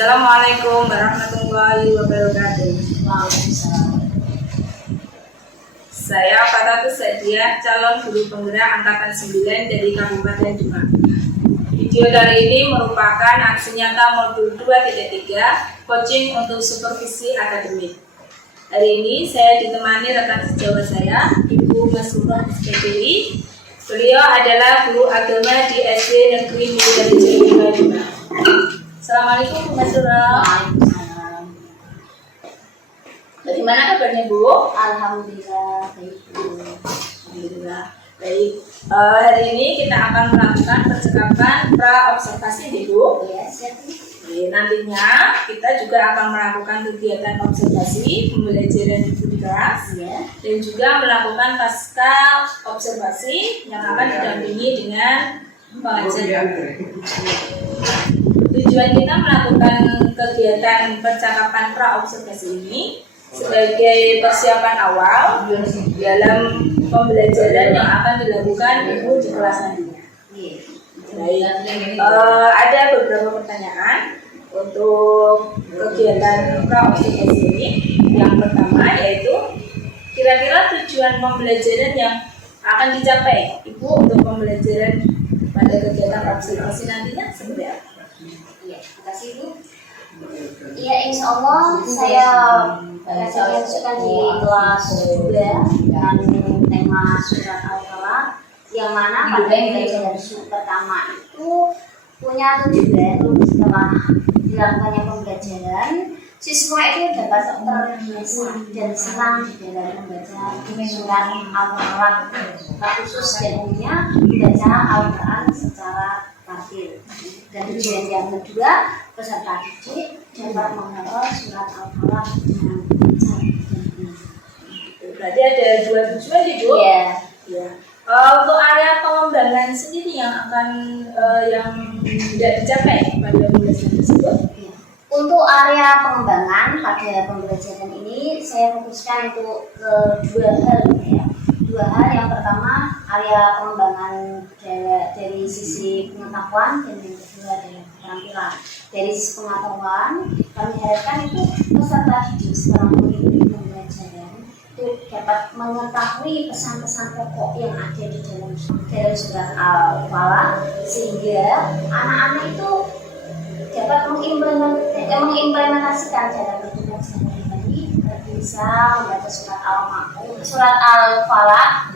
Assalamualaikum warahmatullahi wabarakatuh. Saya Fatatus Sadiah, calon guru penggerak angkatan 9 dari Kabupaten Demak. Video kali ini merupakan aksi nyata modul 2.3 coaching untuk supervisi akademik. Hari ini saya ditemani rekan sejawat saya, Ibu Masrurah SPDI. Beliau adalah guru agama di SD Negeri Mulia Demak. Assalamualaikum Bu Masrurah. Waalaikumsalam. Bagaimana kabarnya Bu? Alhamdulillah baik Bu. Alhamdulillah baik. Hari ini kita akan melakukan percakapan pra observasi nih Bu. Ya, siap. Nantinya kita juga akan melakukan kegiatan observasi pembelajaran di kelas Ya. dan juga melakukan pasca observasi yang akan didampingi dengan pengajar. Tujuan kita melakukan kegiatan percakapan pra observasi ini sebagai persiapan awal dalam pembelajaran yang akan dilakukan Ibu di kelas nantinya. Baik, ada beberapa pertanyaan untuk kegiatan pra observasi ini. Yang pertama yaitu kira-kira tujuan pembelajaran yang akan dicapai Ibu untuk pembelajaran pada kegiatan observasi nantinya seperti apa? Iya, terima kasih Bu. Iya, insya Allah saya belajar suka di kelas 2 dengan tema surat Al-Falaq, yang mana pada pembelajaran pertama itu punya tujuan setelah dilakukannya pembelajaran siswa itu dapat terbiasa dan senang di dalam membaca surat Al-Falaq, khusus dan umumnya membaca Al-Quran secara tartil. Dan tujuan yang kedua, peserta didik dapat menghafal surat Al-Falaq dengan lancar. Berarti ada dua tujuan nih Bu. Iya. Ya. Untuk area pengembangan sendiri yang akan yang tidak dicapai pada pembelajaran tersebut. Untuk area pengembangan pada pembelajaran ini saya fokuskan untuk ke dua hal ya. Dua hal, yang pertama area pengembangan dari sisi pengetahuan dan yang kedua dari keterampilan. Dari sisi pengetahuan kami harapkan itu peserta didik setelah mengikuti pembelajaran itu dapat mengetahui pesan-pesan pokok yang ada di dalam surat Al-Falaq, sehingga anak-anak itu dapat mengimplementasikan dalam kehidupan sehari-hari, bisa membaca surat Al-Falaq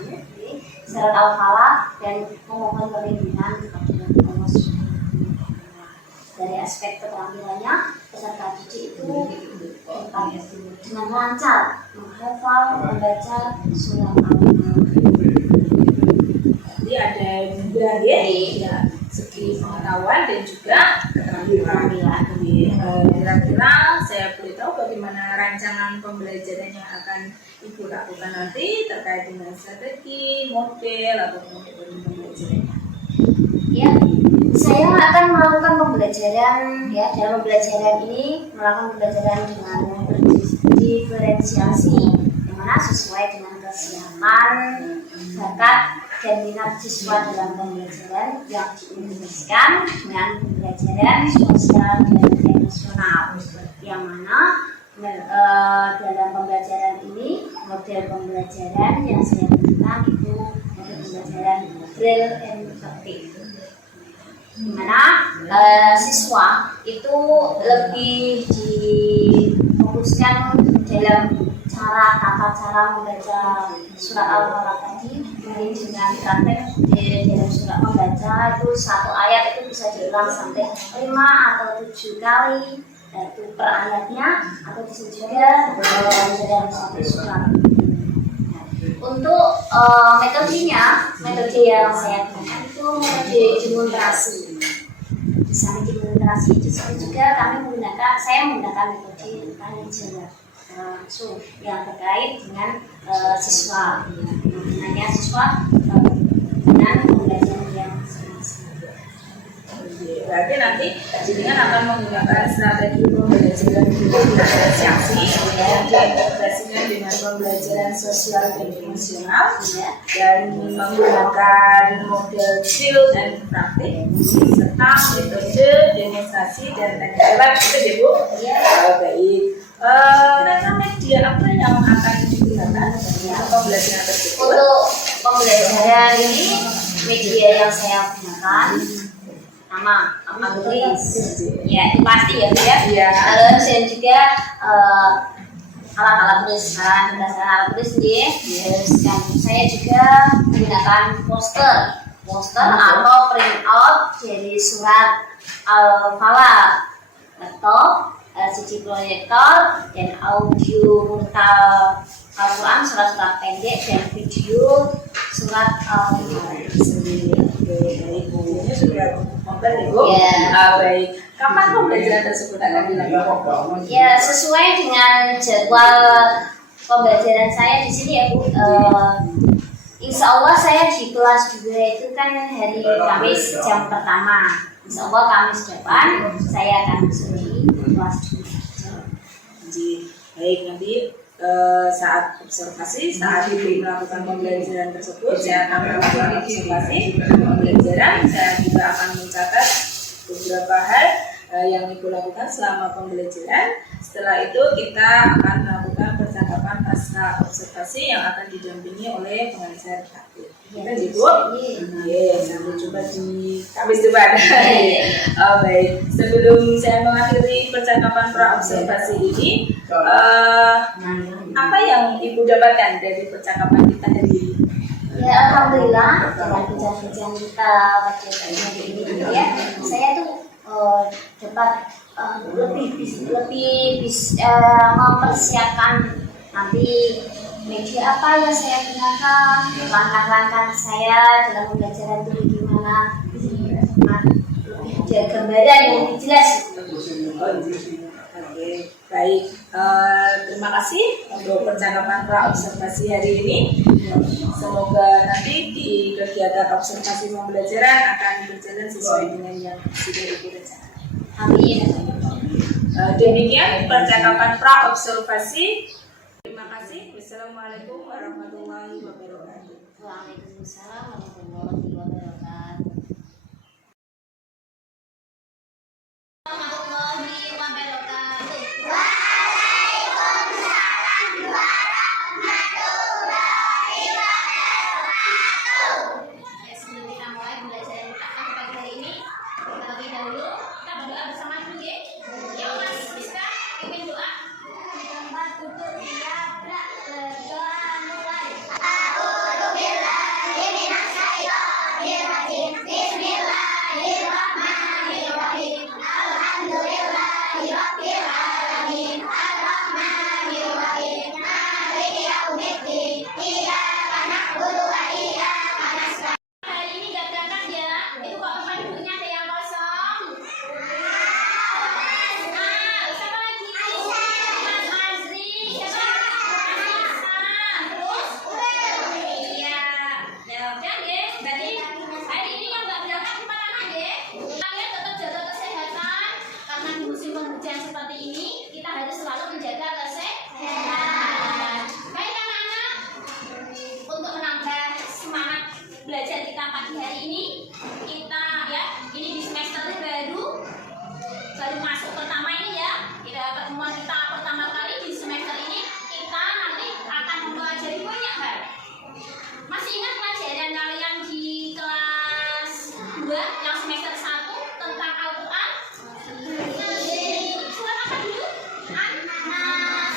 dan memohon perlindungan kepada Allah Subhanahu wa Ta'ala. Dari aspek keterampilannya, peserta didik itu dapat dengan lancar menghafal, membaca surat Al-Falaq. Jadi ada dua ya, segi pengetahuan dan juga keterampilan. Kira-kira saya boleh tahu bagaimana rancangan pembelajaran yang akan Ibu lakukan nanti terkait dengan strategi, model atau metode pembelajarannya? Ya, saya akan melakukan pembelajaran ya, dalam pembelajaran ini melakukan pembelajaran dengan diferensiasi yang mana sesuai dengan kesiapan, bakat dan minat siswa dalam pembelajaran yang diintegrasikan dengan pembelajaran sosial dan emosional, yang mana dalam pembelajaran ini model pembelajaran yang saya gunakan itu model pembelajaran braille and faktif, di mana siswa itu lebih difokuskan dalam tata cara membaca surat Al-Falaq tadi, mungkin dengan praktek di dalam surat membaca itu satu ayat itu bisa diulang sampai 5 atau 7 kali itu per ayatnya, atau bisa juga dalam satu surat. Untuk metode yang saya gunakan itu metode demonstrasi. Di samping demonstrasi di sini juga saya menggunakan metode tanya jawab langsung yang terkait dengan siswa, menanya siswa dengan pembelajaran yang sama-sama. Berarti nanti jenengan akan menggunakan strategi pembelajaran diferensiasi yang diintegrasikan dengan pembelajaran sosial dan emosional dan menggunakan model field dan praktik tentang metode demonstrasi dan tanya jawab, itu ya Bu? Iya. Baik. Kira-kira media apa yang akan digunakan untuk pembelajaran tersebut? Untuk pembelajaran ini media yang saya gunakan pertama papan tulis, ya itu pasti ya Bu ya. Iya. Terus dan juga alat-alat tulis, berdasarkan alat tulis nih. Terus dan saya juga menggunakan poster atau print out dari surat al-falah, laptop, LCD proyektor, dan audio Al-Quran, surat-surat pendek, dan video surat Al-Quran. Ini sudah komplit ya Bu? Iya. Baik. Kapan pembelajaran tersebut akan dilakukan? Ya sesuai dengan jadwal pembelajaran saya di sini ya Bu. Insya Allah saya di kelas 2 itu kan hari Kamis jam pertama. Insya Allah Kamis depan saya akan masuk di kelas 2. Jadi, baik nanti saat observasi, saat ibu melakukan pembelajaran tersebut, saya akan melakukan observasi pembelajaran. Saya juga akan mencatat beberapa hal yang ibu lakukan selama pembelajaran. Setelah itu kita akan melakukan percakapan pasca observasi yang akan didampingi oleh pengajar taklim. Kita ibu, sambil coba di Kamis depan. Baik, sebelum saya mengakhiri percakapan pra observasi ini, apa yang ibu dapatkan dari percakapan kita hari ini? Ya alhamdulillah dengan bincang-bincang kita pada hari ini ya, saya tuh dapat lebih bisa mempersiapkan nanti media apa yang saya gunakan, langkah-langkah saya dalam pembelajaran itu gimana, lebih ada gambaran yang lebih jelas. Oke, baik. Terima kasih untuk percakapan pra observasi hari ini. Semoga nanti di kegiatan observasi pembelajaran akan berjalan sesuai dengan yang sudah ibu rencanakan. Amin. Demikian percakapan pra observasi. Terima kasih. Wassalamualaikum warahmatullahi wabarakatuh. Waalaikumsalam warahmatullahi wabarakatuh. Sebelum kita mulai pembelajaran kita pagi hari ini, terlebih dahulu kita berdoa bersama dulu ya. Ya Mas Rizka, pimpin doa. Di tempat duduk dia berdoa mulai. Bismillahirrahmanirrahim. Alhamdulillahirrahmanirrahim. Ar-Rahmanirrahim. Maliki yaumiddin. Iyyaka na'budu wa iyyaka nasta'in. Hari ini gak berangkat ya? Itu kok tempat duduknya ada yang kosong? Siapa lagi? Mas Azri. Siapa? Mas Ihsan. Terus? Iya. Ya udah deh. Berarti hari ini yang gak berangkat cuma anak deh. Kalian tetap jaga kesehatan. Karena di musim penghujan seperti ini, kita harus selalu menjaga kesehatan. Baik anak-anak, untuk menambah semangat belajar kita pagi hari ini, kita ya ini di semester baru masuk pertama ini ya, kita pertemuan kita pertama kali di semester ini, kita nanti akan mempelajari banyak hal. Masih ingat pelajaran kalian di kelas 2 yang semester 1 tentang Al-Quran? Surat apa dulu? An-Nas.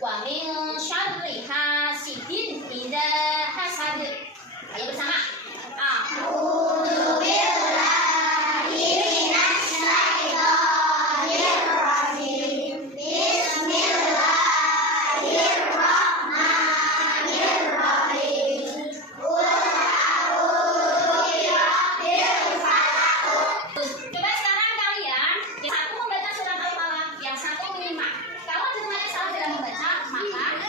Wa min syarri hasidin idza hasad. Ayo bersama. A'udzu billahi minasy syaithanir rajim. Bismillahirrahmanirrahim. Qul a'udzu birabbil falaq. Coba sekarang kalian yang satu membaca surat Al-Falaq, yang satu menyimak. Kalau ada salah dalam membaca, maka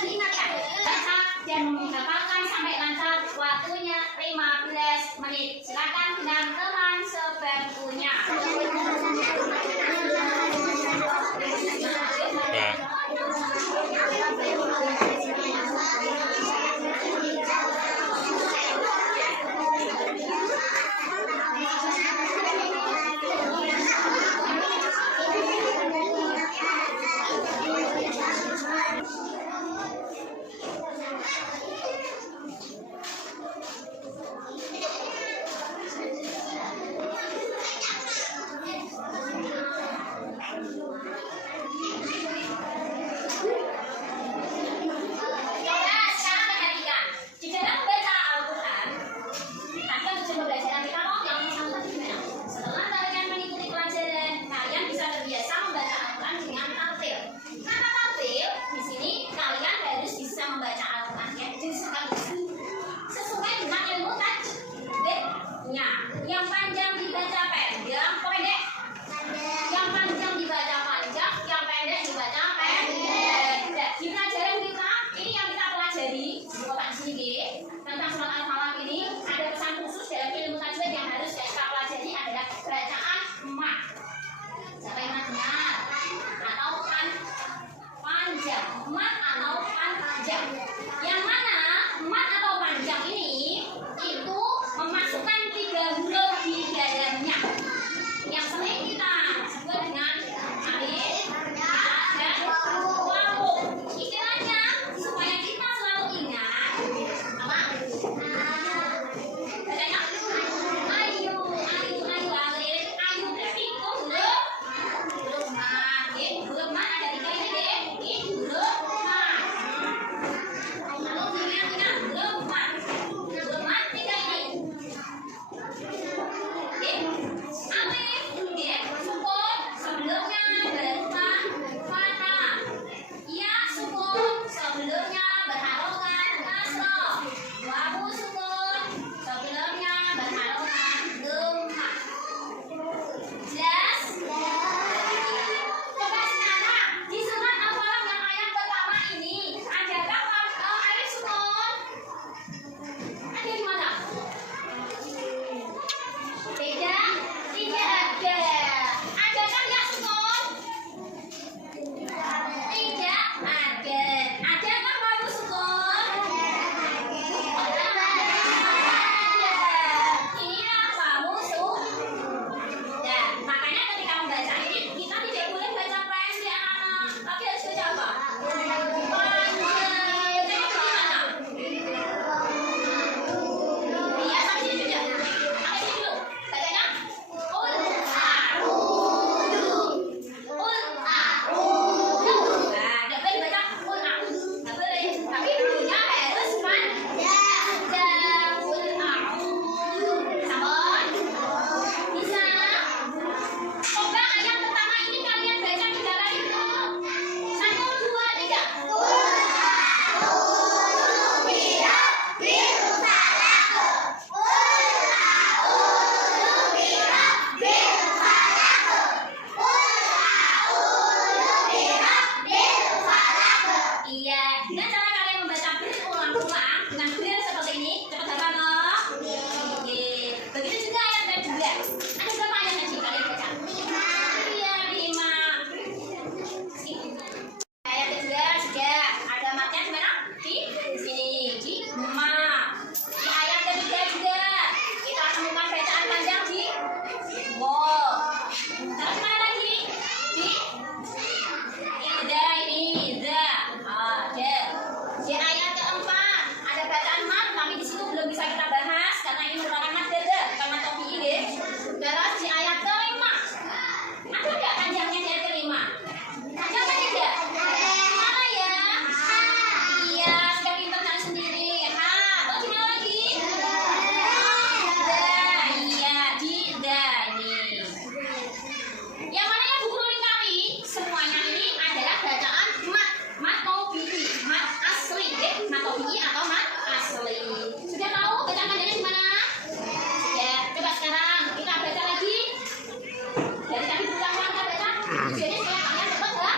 Tujuannya supaya kalian cepat coba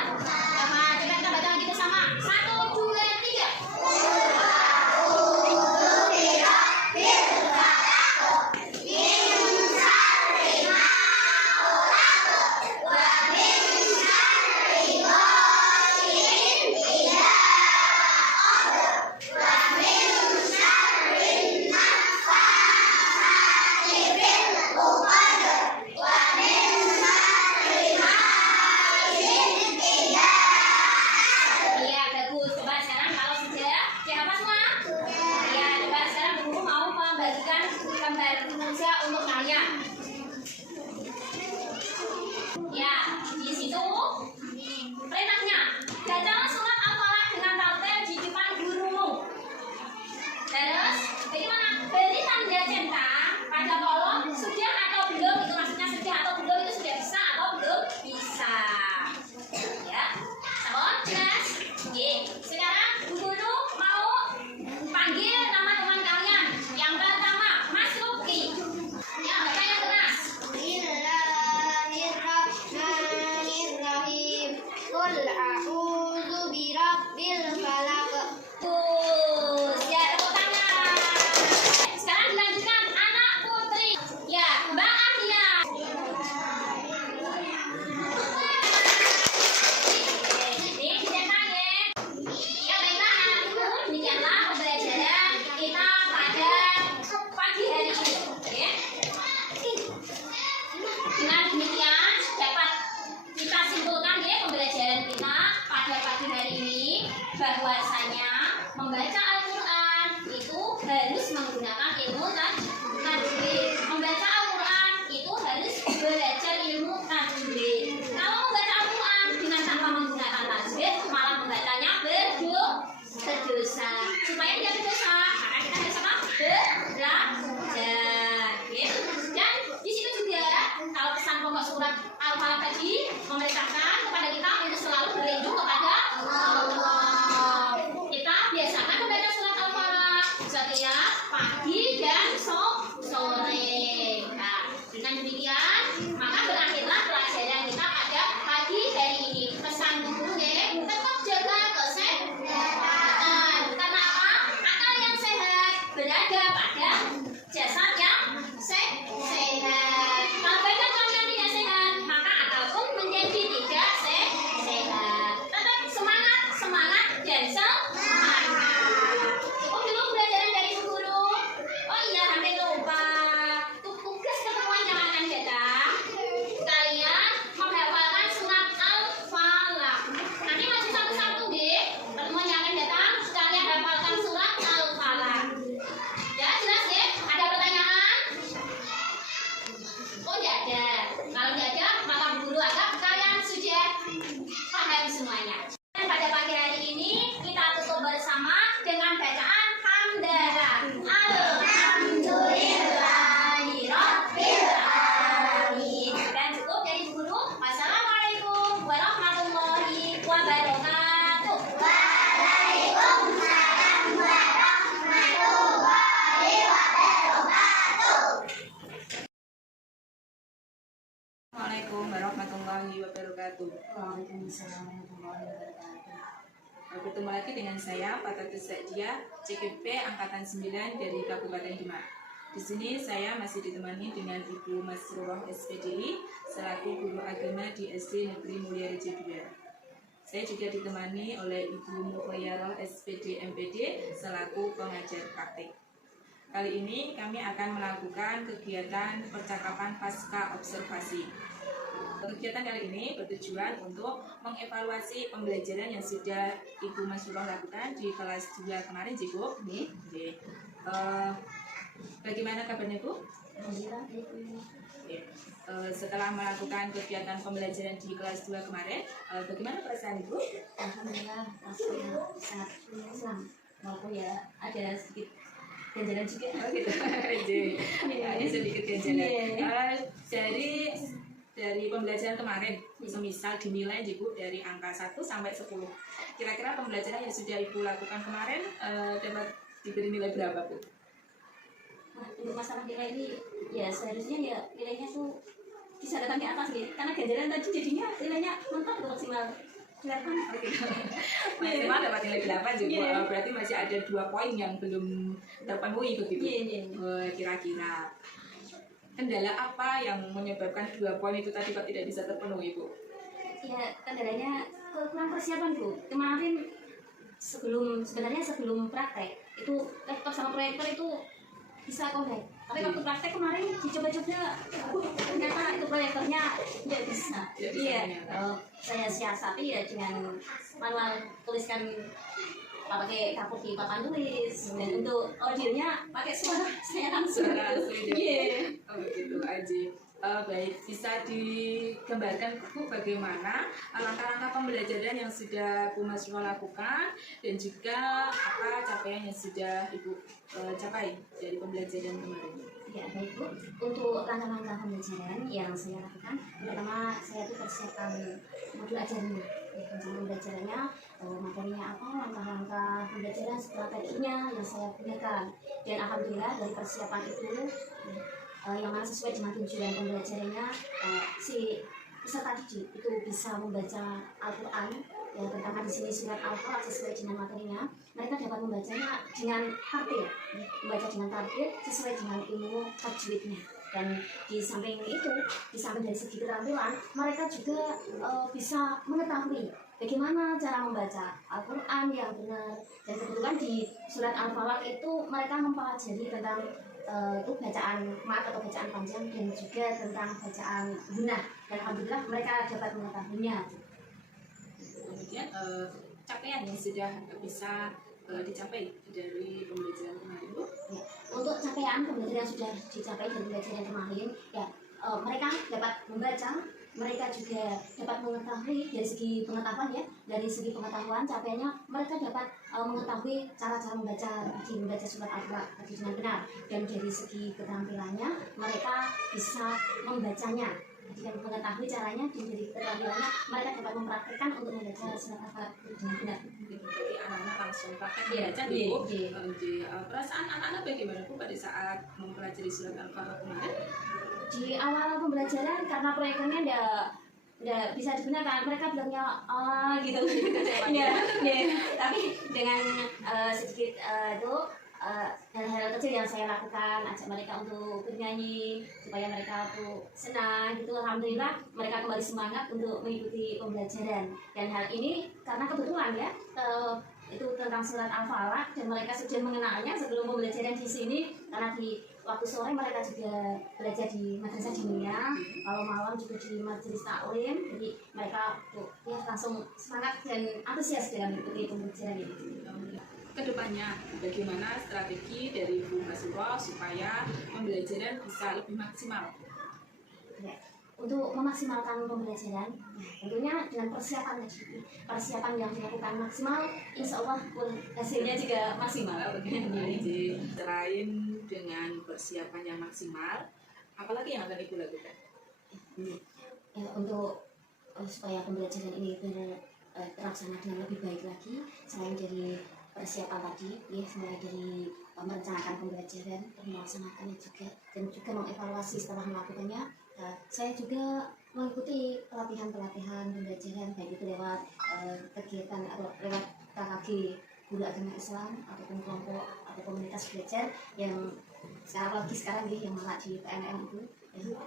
kita baca lagi bersama. 1, 2, 3. Iya, bagus. Coba sekarang kalau sudah siapa semua? Iya, coba sekarang guru mau membagikan gambar kerja untuk kalian. Ya, di situ perintahnya bacalah surat Al-Falaq dengan tampil di depan gurumu. Terus, bagaimana? Beri tanda centang pada kolom sudah atau belum, itu maksudnya sudah atau belum, itu sudah bisa atau belum bisa. Ya, sabar, jelas. Oke, sekarang guru mau panggil nama teman kalian. Yang pertama, Mas Luki. Ya, baca yang keras. Bismillahirrahmanirrahim. Qul a'udzu birabbil falaq. Ya, tepuk tangan. Sekarang dilanjutkan anak putri. Ya, Mbak Ahlia. Ini dicetak ya. Ya, baiklah anak-anakku, demikianlah pembelajaran kita pada pagi hari ini. Oke. Dengan demikian dapat kita simpulkan ya pembelajaran kita pada pagi hari ini bahwasanya membaca Al-Quran itu harus menggunakan ilmu tajwid. Membaca Al-Quran itu harus belajar ilmu tajwid. Kalau membaca Al-Quran dengan tanpa menggunakan tajwid malah membacanya berdosa. Supaya tidak berdosa maka kita harus apa? Belajar. Gitu. Dan di situ juga kalau pesan pokok surat Al-Falaq tadi memerintahkan kepada kita untuk selalu berlindung kepada Allah. Kita biasakan membaca surat Al-Falaq setiap pagi dan sore. Nah, dengan demikian maka berakhirlah pelajaran kita pada pagi hari ini. Pesan guru ya, tetap jaga kesehatan. Karena apa? Akal yang sehat berada pada jasad yang sehat. Kalau badan kalian tidak sehat, maka akal pun menjadi tidak sehat. Tetap semangat dan semangat. Cukup dulu pelajaran dari Bu Guru. Oh iya, hampir lupa. Tugas pertemuan yang akan datang, kalian menghafalkan surat Al-Falaq. Nanti masih satu-satu deh. Pertemuan yang akan datang, kalian hafalkan surat Al-Falaq. Ya, jelas ya? Ada pertanyaan? Oh, tidak ada. Kalau tidak ada, maka Bu Guru anggap kalian sudah paham semuanya. Dan pada pagi hari ini kita tutup bersama dengan bacaan hamdalah. Alhamdulillahirabbil alamin. Dan cukup dari Bu Guru. Wassalamualaikum warahmatullahi wabarakatuh. Waalaikumsalam warahmatullahi wabarakatuh. Assalamualaikum warahmatullahi wabarakatuh. Waalaikumsalam warahmatullahi wabarakatuh. Bertemu lagi dengan saya Fatatus Sa'diyah, CKP Angkatan 9 dari Kabupaten Demak. Di sini saya masih ditemani dengan Ibu Masrurah SPDI selaku guru agama di SD Negeri Mulyarejo 2. Saya juga ditemani oleh Ibu Mukhayyarah SPD MPD selaku pengajar praktik. Kali ini kami akan melakukan kegiatan percakapan pasca observasi. Kegiatan kali ini bertujuan untuk mengevaluasi pembelajaran yang sudah Ibu Masrurah lakukan di kelas 2 kemarin, Bu. Oke. Bagaimana kabarnya, Bu? Oke. Setelah melakukan kegiatan pembelajaran di kelas 2 kemarin, bagaimana perasaan Ibu? Alhamdulillah, rasanya sangat senang. Walaupun ya ada sedikit ganjalan juga. Oh gitu. Ini sedikit ganjalan. Dari pembelajaran kemarin, semisal dinilai Bu dari angka 1 sampai 10. Kira-kira pembelajaran yang sudah Ibu lakukan kemarin dapat diberi nilai berapa, Bu? Nah, untuk masalah nilai ini ya seharusnya ya nilainya tuh bisa datang ke atas gitu. Karena ganjaran tadi jadinya nilainya mentok atau maksimal 8. Maksimal dapat nilai 8 juga. Iya. Berarti masih ada 2 poin yang belum terpenuhi begitu. Iya. Kira-kira kendala apa yang menyebabkan 2 poin itu tadi kok tidak bisa terpenuhi, Bu? Ya, kendalanya kurang persiapan, Bu. Kemarin sebenarnya sebelum praktek itu laptop sama proyektor itu bisa connect. Tapi waktu praktek kemarin dicoba-coba ternyata itu proyektornya nggak bisa. Tidak bisa Iya, menyala. saya siasati ya dengan manual tuliskan pakai kapur di papan tulis, dan untuk audionya pakai suara saya langsung. Suara langsung, jadi. Iya. Oh begitu aja. Baik, bisa digambarkan Bu bagaimana langkah-langkah pembelajaran yang sudah Bu Masrul lakukan dan juga apa capaian yang sudah Ibu capai dari pembelajaran kemarin. Ya, baik Bu. Untuk langkah-langkah pembelajaran yang saya lakukan, pertama saya itu persiapan modul ajarnya. Ya, rencana pembelajarannya, materinya apa, langkah-langkah pembelajaran, strateginya yang saya gunakan. Dan alhamdulillah dari persiapan itu, yang mana sesuai dengan tujuan pembelajarannya, si peserta didik itu bisa membaca Al-Quran, ya, terutama di sini surat Al-Quran sesuai dengan materinya. Mereka dapat membacanya dengan tartil, ya, membaca dengan tartil sesuai dengan ilmu tajwidnya. Dan di samping itu, di samping dari segi keterampilan, mereka juga bisa mengetahui bagaimana cara membaca Al-Quran yang benar. Dan kebetulan di surat Al-Falaq itu mereka mempelajari tentang itu bacaan mat atau bacaan panjang dan juga tentang bacaan gunah. Dan alhamdulillah mereka dapat mengetahuinya. Kemudian capaian yang sudah bisa dicapai dari pembelajaran kemarin, Bu? Ya, untuk capaian pembelajaran yang sudah dicapai dari pembelajaran kemarin, ya, mereka dapat membaca, mereka juga dapat mengetahui dari segi pengetahuan, ya, dari segi pengetahuan capaiannya mereka dapat mengetahui cara-cara membaca surat Al-Falaq tadi dengan benar. Dan dari segi keterampilannya mereka bisa membacanya dan mengetahui caranya, dan dari keterampilannya mereka dapat mempraktikkan untuk membaca surat Al-Falaq dengan benar. Jadi anak-anak langsung praktek Iya, membaca, iya, Bu. iya. Perasaan anak-anak bagaimana, Bu, pada saat mempelajari surat Al-Falaq kemarin? Di awal pembelajaran karena proyektornya udah bisa digunakan, mereka bilangnya gitu. Ya, tapi dengan sedikit itu hal-hal kecil yang saya lakukan, ajak mereka untuk bernyanyi supaya mereka tuh senang gitu. Alhamdulillah mereka kembali semangat untuk mengikuti pembelajaran. Dan hal ini karena kebetulan, ya, itu tentang surat Al-Falaq dan mereka sudah mengenalnya sebelum pembelajaran di sini, karena di waktu sore mereka juga belajar di madrasah diniyah, kalau malam juga di majelis taklim. Jadi mereka tuh, ya, langsung semangat dan antusias dalam mengikuti pembelajaran ini. Kedepannya, bagaimana strategi dari Bu Masrul supaya pembelajaran bisa lebih maksimal? Ya, untuk memaksimalkan pembelajaran, tentunya dengan persiapan tadi, persiapan yang dilakukan maksimal, insya Allah hasilnya juga maksimal. Jadi, selain dengan persiapan yang maksimal, apalagi yang akan Ibu lakukan? Ya, untuk supaya pembelajaran ini terlaksana dengan lebih baik lagi, selain dari persiapan tadi, ya, mulai dari merencanakan pembelajaran, melaksanakannya juga, dan juga mengevaluasi setelah melakukannya. Saya juga mengikuti pelatihan-pelatihan pembelajaran, baik itu lewat kegiatan atau lewat KKG Guru Agama Islam ataupun kelompok atau komunitas belajar yang sekarang yang malah di PNM itu.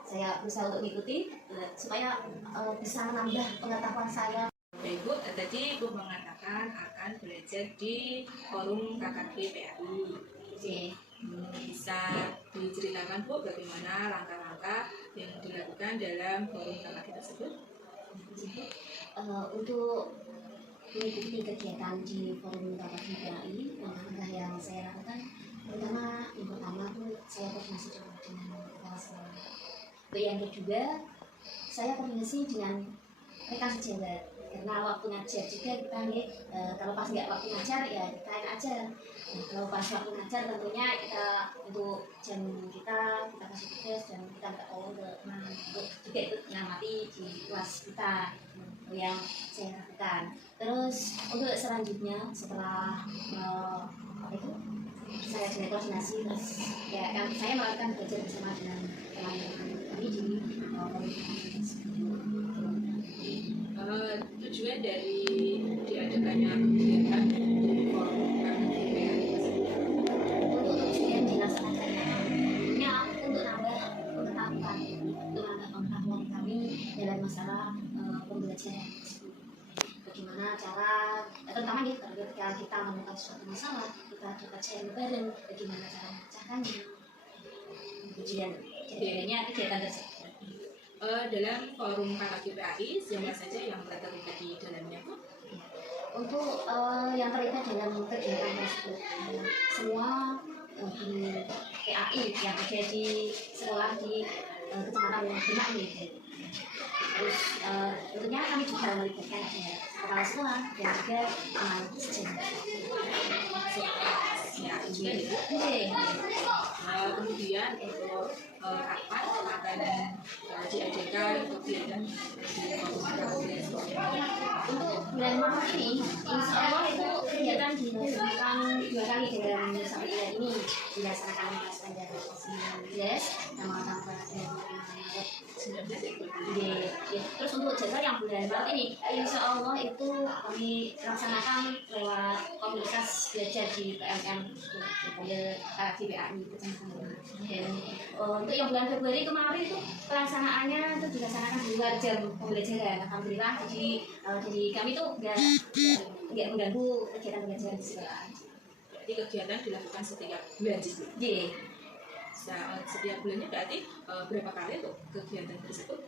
Saya berusaha untuk mengikuti supaya bisa menambah pengetahuan saya. Baik, Bu, tadi Bu mengatakan akan belajar di forum KKG PAI. Bisa diceritakan, Bu, bagaimana langkah-langkah yang dilakukan dalam forum KKG tersebut? Untuk mengikuti kegiatan di forum KKG PAI, langkah-langkah yang saya lakukan, yang pertama tuh saya koordinasi dulu dengan kepala sekolah. Yang kedua, saya koordinasi dengan rekan sejawat, karena waktu ngajar juga kita nih, kalau pas nggak waktu ngajar ya kita yang ajar. Kalau pas waktu ngajar tentunya kita untuk jam kita kasih tugas dan kita nggak tahu kemana, untuk juga ikut mengamati di kelas kita, yang saya lakukan. Terus untuk selanjutnya setelah saya sudah koordinasi, terus ya kan saya melakukan belajar bersama dengan teman-teman kami di komunitas. Tujuan dari diadakannya kegiatan di forum KKG Untuk tujuan dilaksanakannya untuk nambah pengetahuan kami dalam masalah pembelajaran. Bagaimana cara, terutama nih ketika kita menemukan suatu masalah, kita dapat sharing bareng, bagaimana cara memecahkannya. Tujuan jadinya kegiatan tersebut. dalam forum KKGPAI, siapa saja yang terlibat di dalamnya, Bu? Untuk yang terlibat dalam kegiatan tersebut, semua di PAI yang ada di sekolah di Kecamatan Demak ini. Terus tentunya kami juga melibatkan kepala sekolah dan juga teman sejarah. Ya, juga ya. Oke. Kemudian untuk kapan akan diadakan kegiatan di forum KKGPAI? Untuk bulan Maret ini, insya Allah itu kegiatan dilaksanakan 2 kali dalam 1 bulan ini, dilaksanakan pas tanggal 19 sama tanggal Maret. Terus untuk jadwal yang bulan Maret ini, insya Allah itu kami laksanakan lewat komunitas belajar di PMM KKGPAI Kecamatan. Dan untuk yang bulan Februari kemarin itu pelaksanaannya itu dilaksanakan di luar jam pembelajaran. Alhamdulillah, jadi kami tuh nggak mengganggu kegiatan belajar di sekolah. Berarti kegiatan dilakukan setiap bulan sih, Bu? Jadi Setiap bulannya berarti berapa kali tuh kegiatan tersebut?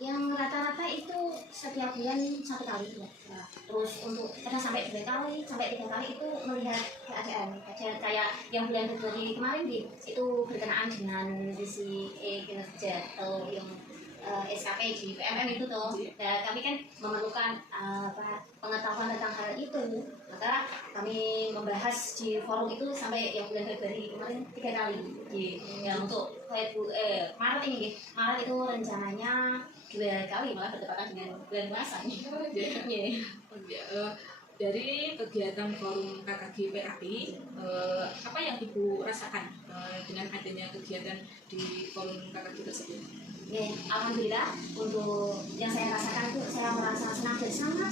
yang rata-rata itu setiap bulan 1 kali ya. Nah, terus untuk kadang sampai 2 kali, sampai 3 kali itu melihat keadaan. Kayak yang bulan Februari kemarin itu berkenaan dengan visi kinerja atau yang SKP di PMM itu tuh. Ya, kami kan memerlukan pengetahuan tentang hal itu, maka kami membahas di forum itu sampai yang bulan Februari kemarin 3 kali. Ya, untuk Maret ini, Maret itu rencananya 2 kali, malah bertepatan dengan bulan puasa nih. Dari kegiatan forum KKGPAI, apa yang Ibu rasakan dengan adanya kegiatan di forum KKG tersebut? Ya, alhamdulillah untuk yang saya rasakan itu saya merasa senang dan sangat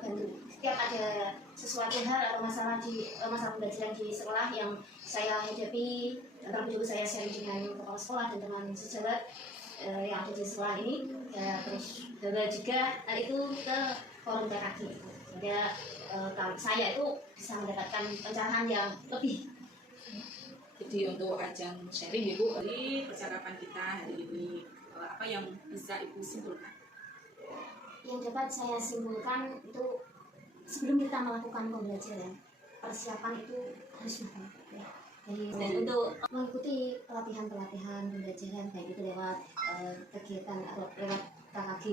terbantu. Setiap ada sesuatu hal atau masalah pembelajaran di sekolah yang saya hadapi, terlebih juga saya sharing dengan kepala sekolah dan teman sejawat yang ada di sekolah ini, ya, terus juga hal itu ke forum KKG. Saya itu bisa mendapatkan pencerahan yang lebih. Jadi untuk ajang sharing Ibu dari percakapan kita hari ini, apa yang bisa Ibu simpulkan? Yang dapat saya simpulkan itu sebelum kita melakukan pembelajaran, persiapan itu harus matang. Ya. Dan untuk mengikuti pelatihan pembelajaran baik itu lewat kegiatan atau lewat KKG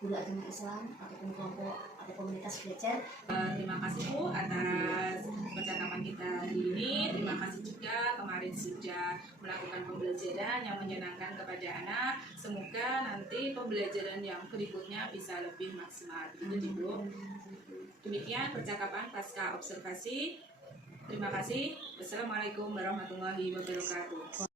Guru Agama Islam ataupun kelompok atau komunitas belajar. Terima kasih Bu atas percakapan kita hari ini. Terima kasih juga kemarin sudah melakukan pembelajaran yang menyenangkan kepada anak. Semoga nanti pembelajaran yang berikutnya bisa lebih maksimal. Begitu Bu. Demikian percakapan pasca observasi. Terima kasih. Wassalamualaikum warahmatullahi wabarakatuh.